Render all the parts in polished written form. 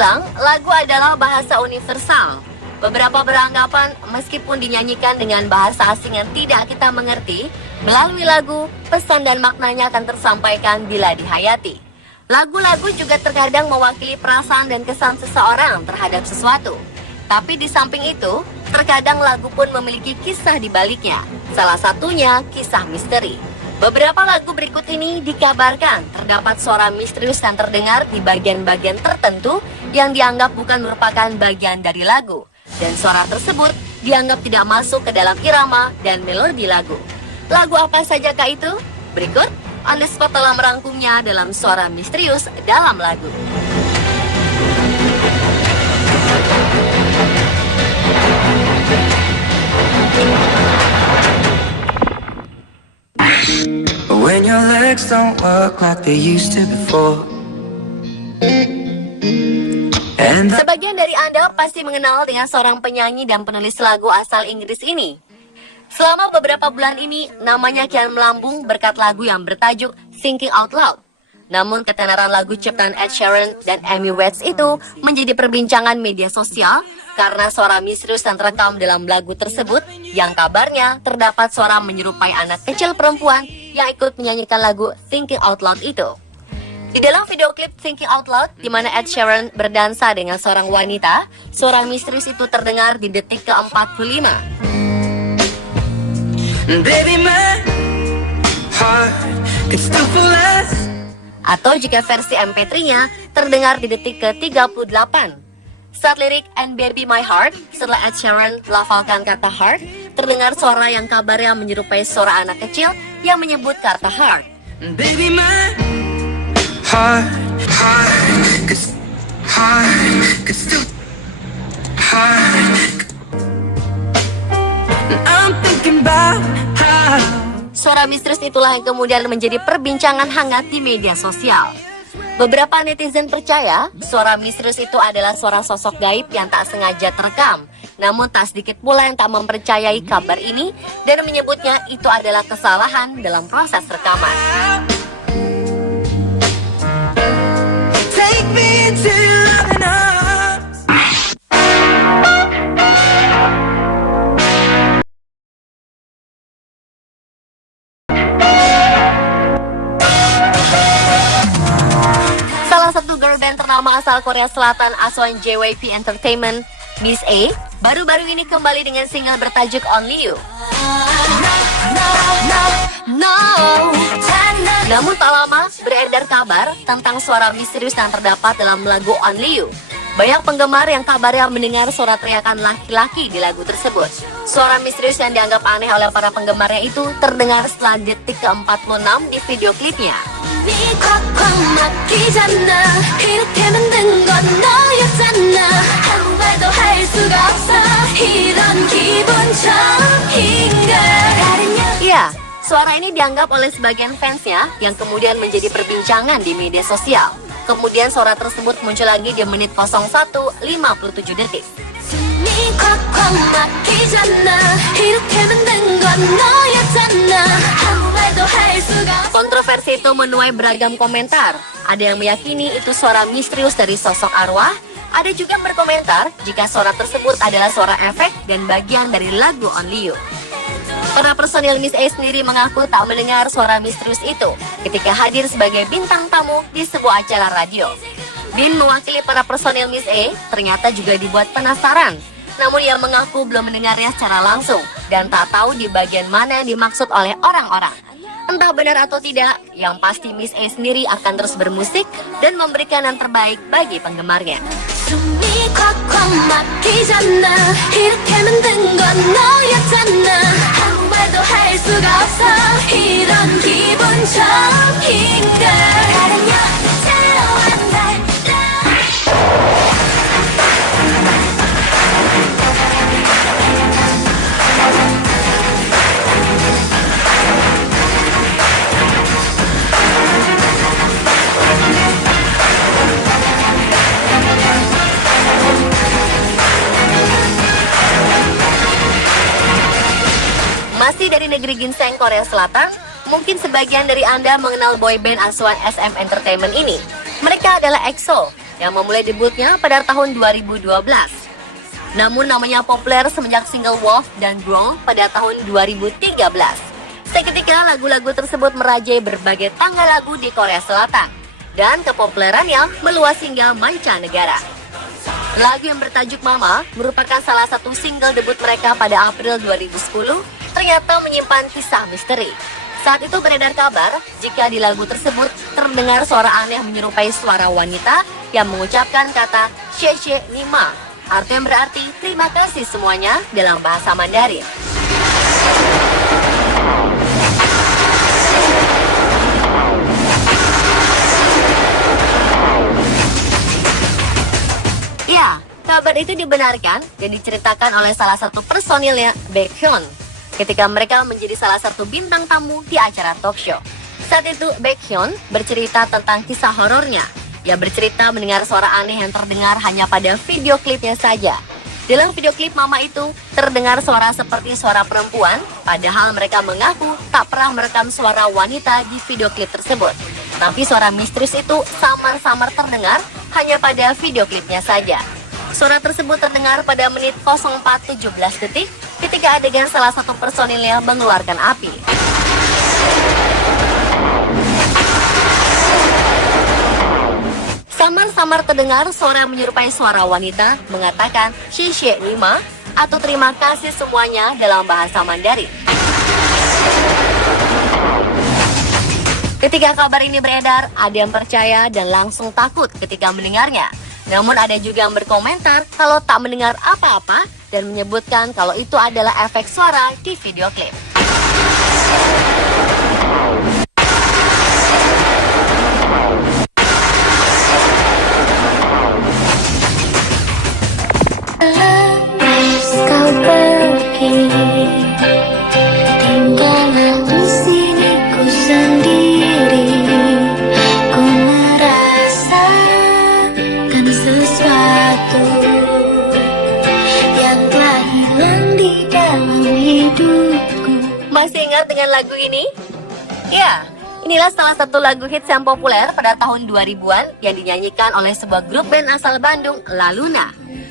bilang lagu adalah bahasa universal. Beberapa beranggapan meskipun dinyanyikan dengan bahasa asing yang tidak kita mengerti, melalui lagu, pesan dan maknanya akan tersampaikan bila dihayati. Lagu-lagu juga terkadang mewakili perasaan dan kesan seseorang terhadap sesuatu. Tapi di samping itu, terkadang lagu pun memiliki kisah di baliknya. Salah satunya kisah misteri. Beberapa lagu berikut ini dikabarkan terdapat suara misterius yang terdengar di bagian-bagian tertentu yang dianggap bukan merupakan bagian dari lagu. Dan suara tersebut dianggap tidak masuk ke dalam irama dan melodi lagu. Lagu apa sajakah itu? Berikut, On The Spot telah merangkumnya dalam suara misterius dalam lagu. When your legs don't work like they used to before. Sebagian dari Anda pasti mengenal dengan seorang penyanyi dan penulis lagu asal Inggris ini. Selama beberapa bulan ini, namanya kian melambung berkat lagu yang bertajuk Thinking Out Loud. Namun ketenaran lagu ciptaan Ed Sheeran dan Amy Winehouse itu menjadi perbincangan media sosial karena suara misterius yang terekam dalam lagu tersebut yang kabarnya terdapat suara menyerupai anak kecil perempuan yang ikut menyanyikan lagu Thinking Out Loud itu. Di dalam video klip Thinking Out Loud, di mana Ed Sheeran berdansa dengan seorang wanita, suara misterius itu terdengar di detik ke-45. Atau jika versi MP3-nya terdengar di detik ke-38. Saat lirik And Baby My Heart, setelah Ed Sheeran melafalkan kata heart, terdengar suara yang kabarnya menyerupai suara anak kecil yang menyebut kata heart. Baby, my heart could still heart. I'm thinking about how. Suara misterius itulah yang kemudian menjadi perbincangan hangat di media sosial. Beberapa netizen percaya suara misterius itu adalah suara sosok gaib yang tak sengaja terekam. Namun tak sedikit pula yang tak mempercayai kabar ini dan menyebutnya itu adalah kesalahan dalam proses rekaman. Take me into loving arms. Salah satu girl band ternama asal Korea Selatan asuhan JYP Entertainment, Miss A, baru-baru ini kembali dengan single bertajuk Only You. Namun tak lama beredar kabar tentang suara misterius yang terdapat dalam lagu Only You. Banyak penggemar yang kabarnya mendengar suara teriakan laki-laki di lagu tersebut. Suara misterius yang dianggap aneh oleh para penggemarnya itu terdengar setelah detik ke-46 di video klipnya. Ya, suara ini dianggap oleh sebagian fansnya yang kemudian menjadi perbincangan di media sosial. Kemudian suara tersebut muncul lagi di menit 01:57 detik. Kontroversi itu menuai beragam komentar. Ada yang meyakini itu suara misterius dari sosok arwah. Ada juga yang berkomentar jika suara tersebut adalah suara efek dan bagian dari lagu Only You. Para personil Miss A sendiri mengaku tak mendengar suara misterius itu ketika hadir sebagai bintang tamu di sebuah acara radio. Bin mewakili para personil Miss A ternyata juga dibuat penasaran, namun ia mengaku belum mendengarnya secara langsung dan tak tahu di bagian mana yang dimaksud oleh orang-orang. Entah benar atau tidak, yang pasti Miss A sendiri akan terus bermusik dan memberikan yang terbaik bagi penggemarnya. Masih dari negeri ginseng Korea Selatan, mungkin sebagian dari Anda mengenal boyband asuhan SM Entertainment ini. Mereka adalah EXO. yang memulai debutnya pada tahun 2012. Namun namanya populer semenjak single Wolf dan Grow pada tahun 2013. Seketika lagu-lagu tersebut merajai berbagai tangga lagu di Korea Selatan dan kepopulerannya meluas hingga mancanegara. Lagu yang bertajuk Mama merupakan salah satu single debut mereka pada April 2010, ternyata menyimpan kisah misteri. Saat itu beredar kabar jika di lagu tersebut terdengar suara aneh menyerupai suara wanita yang mengucapkan kata "Xie Nima", artinya berarti terima kasih semuanya dalam bahasa Mandarin. Ya, kabar itu dibenarkan dan diceritakan oleh salah satu personilnya, Baekhyun, ketika mereka menjadi salah satu bintang tamu di acara talk show. Saat itu Baekhyun bercerita tentang kisah horornya. Ia bercerita mendengar suara aneh yang terdengar hanya pada video klipnya saja. Dalam video klip Mama itu terdengar suara seperti suara perempuan, padahal mereka mengaku tak pernah merekam suara wanita di video klip tersebut. Tapi suara misterius itu samar-samar terdengar hanya pada video klipnya saja. Suara tersebut terdengar pada menit 04.17 detik ketika adegan salah satu personilnya mengeluarkan api. Samar-samar terdengar suara menyerupai suara wanita mengatakan "Xie Nima" atau terima kasih semuanya dalam bahasa Mandarin. Ketika kabar ini beredar, ada yang percaya dan langsung takut ketika mendengarnya. Namun ada juga yang berkomentar kalau tak mendengar apa-apa dan menyebutkan kalau itu adalah efek suara di video klip. Kau pergi, tinggallah di sini ku sendiri. Ku merasakan sesuatu yang telah hilang di dalam hidupku. Masih ingat dengan lagu ini? Ya, inilah salah satu lagu hits yang populer pada tahun 2000-an yang dinyanyikan oleh sebuah grup band asal Bandung, La Luna.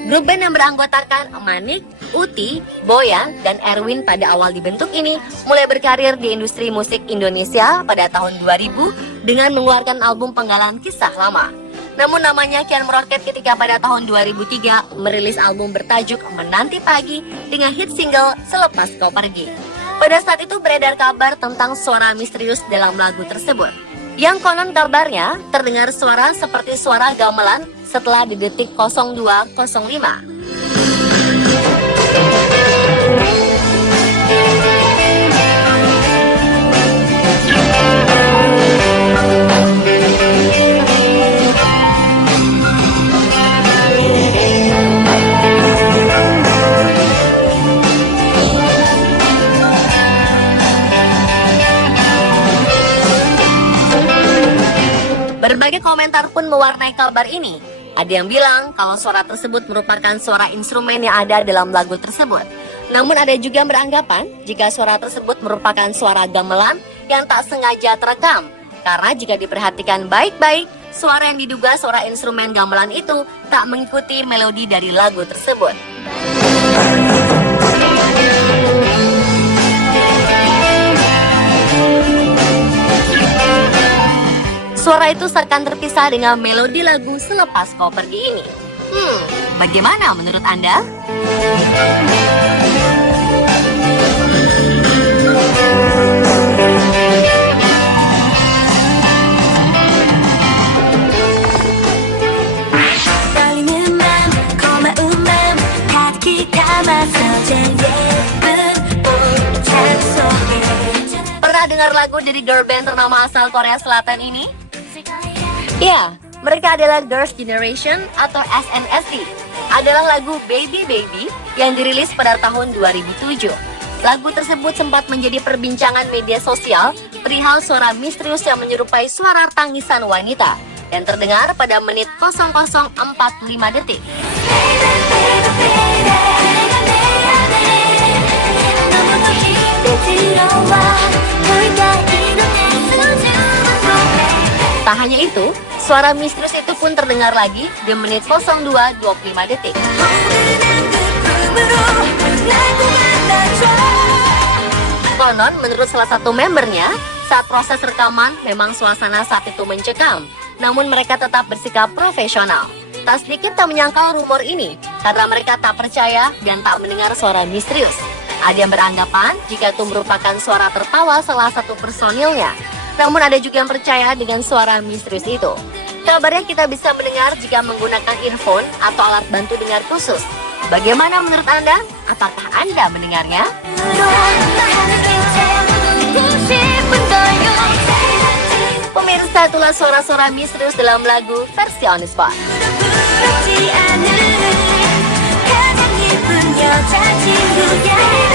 Grup band yang beranggotakan Manik, Uti, Boyan, dan Erwin pada awal dibentuk ini mulai berkarir di industri musik Indonesia pada tahun 2000 dengan mengeluarkan album penggalan kisah lama. Namun namanya kian meroket ketika pada tahun 2003 merilis album bertajuk Menanti Pagi dengan hit single Selepas Kau Pergi. Pada saat itu beredar kabar tentang suara misterius dalam lagu tersebut. Yang konon kabarnya terdengar suara seperti suara gamelan setelah di detik 02.05. Berbagai komentar pun mewarnai kabar ini. Ada yang bilang kalau suara tersebut merupakan suara instrumen yang ada dalam lagu tersebut. Namun ada juga yang beranggapan jika suara tersebut merupakan suara gamelan yang tak sengaja terekam. Karena jika diperhatikan baik-baik, suara yang diduga suara instrumen gamelan itu tak mengikuti melodi dari lagu tersebut. Suara itu seakan terpisah dengan melodi lagu Selepas Kau Pergi ini. Bagaimana menurut Anda? Pernah dengar lagu dari girl band ternama asal Korea Selatan ini? Ya, mereka adalah Girls' Generation atau SNSD. Adalah lagu Baby Baby yang dirilis pada tahun 2007. Lagu tersebut sempat menjadi perbincangan media sosial perihal suara misterius yang menyerupai suara tangisan wanita dan terdengar pada menit 00.45 detik. Tak hanya itu, Suara misterius itu pun terdengar lagi di menit 02:25 detik. Konon, menurut salah satu membernya, saat proses rekaman memang suasana saat itu mencekam, namun mereka tetap bersikap profesional. Tak sedikit tak menyangkal rumor ini, karena mereka tak percaya dan tak mendengar suara misterius. Ada yang beranggapan jika itu merupakan suara tertawa salah satu personilnya, namun ada juga yang percaya dengan suara misterius itu. Kabarnya kita bisa mendengar jika menggunakan earphone atau alat bantu dengar khusus. Bagaimana menurut Anda? Apakah Anda mendengarnya? Pemirsa, itulah suara-suara misterius dalam lagu versi On The Spot. 가장 예쁜 여자친구야